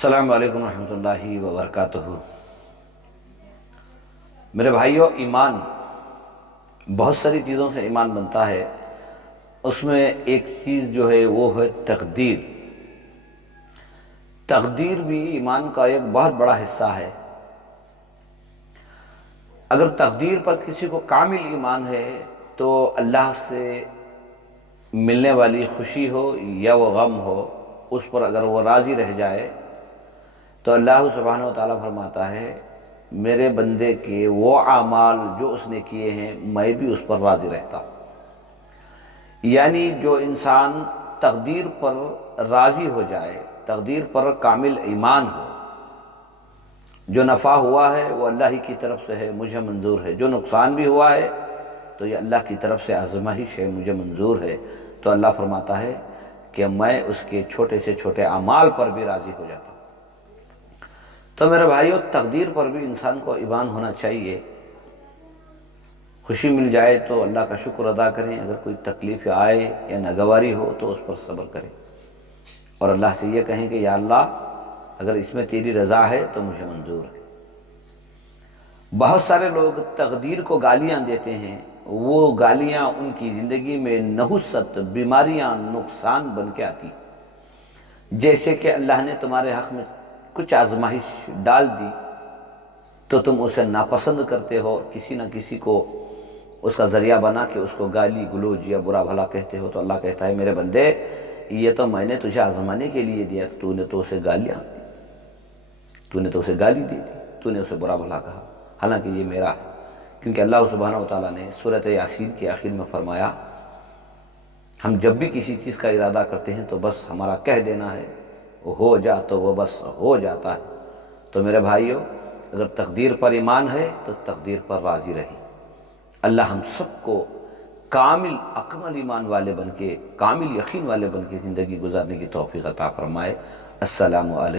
السلام علیکم ورحمۃ اللہ وبرکاتہ۔ میرے بھائیو، ایمان بہت ساری چیزوں سے ایمان بنتا ہے۔ اس میں ایک چیز جو ہے وہ ہے تقدیر۔ تقدیر بھی ایمان کا ایک بہت بڑا حصہ ہے۔ اگر تقدیر پر کسی کو کامل ایمان ہے تو اللہ سے ملنے والی خوشی ہو یا وہ غم ہو، اس پر اگر وہ راضی رہ جائے تو اللہ سبحانہ و تعالیٰ فرماتا ہے میرے بندے کے وہ اعمال جو اس نے کیے ہیں میں بھی اس پر راضی رہتا ہوں۔ یعنی جو انسان تقدیر پر راضی ہو جائے، تقدیر پر کامل ایمان ہو، جو نفع ہوا ہے وہ اللہ ہی کی طرف سے ہے، مجھے منظور ہے، جو نقصان بھی ہوا ہے تو یہ اللہ کی طرف سے آزمائش ہے، مجھے منظور ہے، تو اللہ فرماتا ہے کہ میں اس کے چھوٹے سے چھوٹے اعمال پر بھی راضی ہو جاتا ہوں۔ تو میرے بھائیو، تقدیر پر بھی انسان کو ایمان ہونا چاہیے۔ خوشی مل جائے تو اللہ کا شکر ادا کریں، اگر کوئی تکلیف آئے یا ناگواری ہو تو اس پر صبر کریں، اور اللہ سے یہ کہیں کہ یا اللہ اگر اس میں تیری رضا ہے تو مجھے منظور ہے۔ بہت سارے لوگ تقدیر کو گالیاں دیتے ہیں، وہ گالیاں ان کی زندگی میں نحوست، بیماریاں، نقصان بن کے آتی، جیسے کہ اللہ نے تمہارے حق میں کچھ آزمائش ڈال دی تو تم اسے ناپسند کرتے ہو، کسی نہ کسی کو اس کا ذریعہ بنا کے اس کو گالی گلوچ یا برا بھلا کہتے ہو، تو اللہ کہتا ہے میرے بندے یہ تو میں نے تجھے آزمانے کے لیے دیا، تو نے تو اسے گالیاں دی، تو نے تو اسے گالی دی تھی، تو نے اسے برا بھلا کہا، حالانکہ یہ میرا ہے۔ کیونکہ اللہ سبحانہ و تعالیٰ نے سورۃ یاسین کے آخر میں فرمایا ہم جب بھی کسی چیز کا ارادہ کرتے ہیں تو بس ہمارا کہہ دینا ہے، وہ ہو جا تو وہ بس ہو جاتا ہے۔ تو میرے بھائیو، اگر تقدیر پر ایمان ہے تو تقدیر پر راضی رہیں۔ اللہ ہم سب کو کامل اکمل ایمان والے بن کے، کامل یقین والے بن کے زندگی گزارنے کی توفیق عطا فرمائے۔ السلام علیکم۔